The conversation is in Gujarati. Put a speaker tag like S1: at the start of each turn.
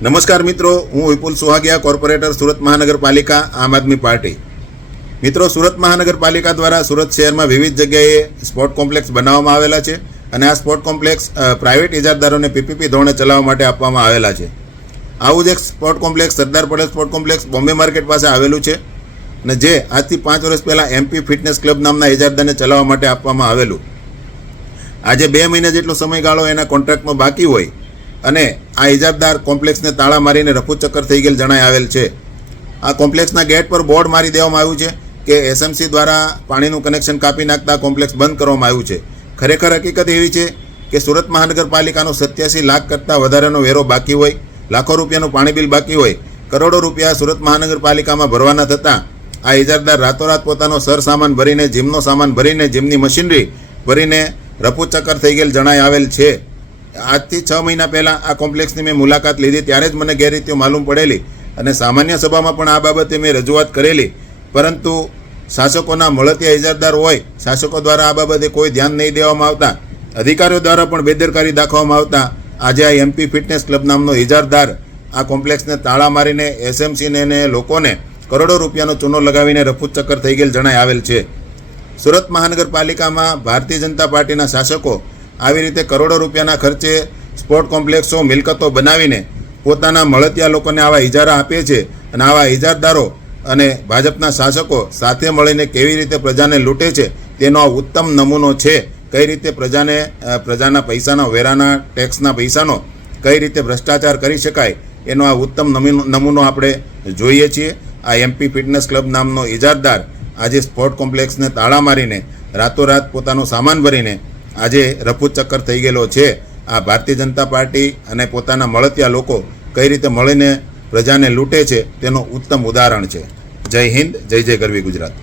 S1: નમસ્કાર મિત્રો, હું વિપુલ સુહાગિયા, કોર્પોરેટર સુરત મહાનગરપાલિકા, આમ આદમી પાર્ટી. મિત્રો, સુરત મહાનગરપાલિકા દ્વારા સુરત શહેરમાં વિવિધ જગ્યાએ સ્પોર્ટ કોમ્પ્લેક્સ બનાવવામાં આવેલા છે અને આ સ્પોર્ટ કોમ્પ્લેક્સ પ્રાઇવેટ ઇજારદારોને પીપીપી ધોરણે ચલાવવા માટે આપવામાં આવેલા છે. આવું જ એક sport complex, Sardar Patel sport complex, Bombay market પાસે આવેલું છે અને જે આજથી પાંચ વર્ષ પહેલાં એમપી ફિટનેસ ક્લબ નામના ઇજારદારને ચલાવવા માટે આપવામાં આવેલું. આજે બે મહિના જેટલો સમયગાળો એના કોન્ટ્રાક્ટમાં બાકી હોય અને આ ઇજાબદાર કોમ્પ્લેક્સને તાળા મારીને રફુચક્કર થઈ ગયેલ જણાઈ આવેલ છે. આ કોમ્પ્લેક્સના ગેટ પર બોર્ડ મારી દેવામાં આવ્યું છે કે એસએમસી દ્વારા પાણીનું કનેક્શન કાપી નાખતા કોમ્પ્લેક્સ બંધ કરવામાં આવ્યું છે. ખરેખર હકીકત એવી છે કે સુરત મહાનગરપાલિકાનો સત્યાસી લાખ કરતાં વધારેનો વેરો બાકી હોય, લાખો રૂપિયાનું પાણી બિલ બાકી હોય, કરોડો રૂપિયા સુરત મહાનગરપાલિકામાં ભરવાના થતાં આ ઇજારદાર રાતોરાત પોતાનો સર સામાન ભરીને, જીમનો સામાન ભરીને, જીમની મશીનરી ભરીને રફુચક્કર થઈ ગયેલ જણાય આવેલ છે. આજથી છ મહિના પહેલાં આ કોમ્પ્લેક્સની મેં મુલાકાત લીધી, ત્યારે જ મને ગેરરીતિઓ માલુમ પડેલી અને સામાન્ય સભામાં પણ આ બાબતે મેં રજૂઆત કરેલી. પરંતુ શાસકોના મળતિયા ઇજારદાર હોય, શાસકો દ્વારા આ બાબતે કોઈ ધ્યાન નહીં દેવામાં આવતા, અધિકારીઓ દ્વારા પણ બેદરકારી દાખવવામાં આવતા, આજે આ એમપી ફિટનેસ ક્લબ નામનો ઇજારદાર આ કોમ્પ્લેક્સને તાળા મારીને એસએમસીને અને લોકોને કરોડો રૂપિયાનો ચૂનો લગાવીને રફુચક્કર થઈ ગયેલ જણાઈ આવેલ છે. સુરત મહાનગરપાલિકામાં ભારતીય જનતા પાર્ટીના શાસકો આવી રીતે કરોડો રૂપિયાના ખર્ચે સ્પોર્ટ કોમ્પ્લેક્સો, મિલકતો બનાવીને પોતાના મળતિયા લોકોને આવા ઇજારા આપે છે અને આવા ઇજારદારો અને ભાજપના શાસકો સાથે મળીને કેવી રીતે પ્રજાને લૂંટે છે, તેનો આ ઉત્તમ નમૂનો છે. કઈ રીતે પ્રજાને પ્રજાના પૈસાના, વેરાના, ટેક્સના પૈસાનો કઈ રીતે ભ્રષ્ટાચાર કરી શકાય, એનો આ ઉત્તમ નમૂનો આપણે જોઈએ છીએ. આ એમપી ફિટનેસ ક્લબ નામનો ઇજારદાર આજે સ્પોર્ટ કોમ્પ્લેક્સને તાળા મારીને રાતોરાત પોતાનો સામાન ભરીને આજે રફુચક્કર થઈ ગયેલો છે. આ ભારતીય જનતા પાર્ટી અને પોતાના મળતિયા લોકો કઈ રીતે મળીને પ્રજાને લૂંટે છે તેનું ઉત્તમ ઉદાહરણ છે. જય હિન્દ, જય જય ગરવી ગુજરાત.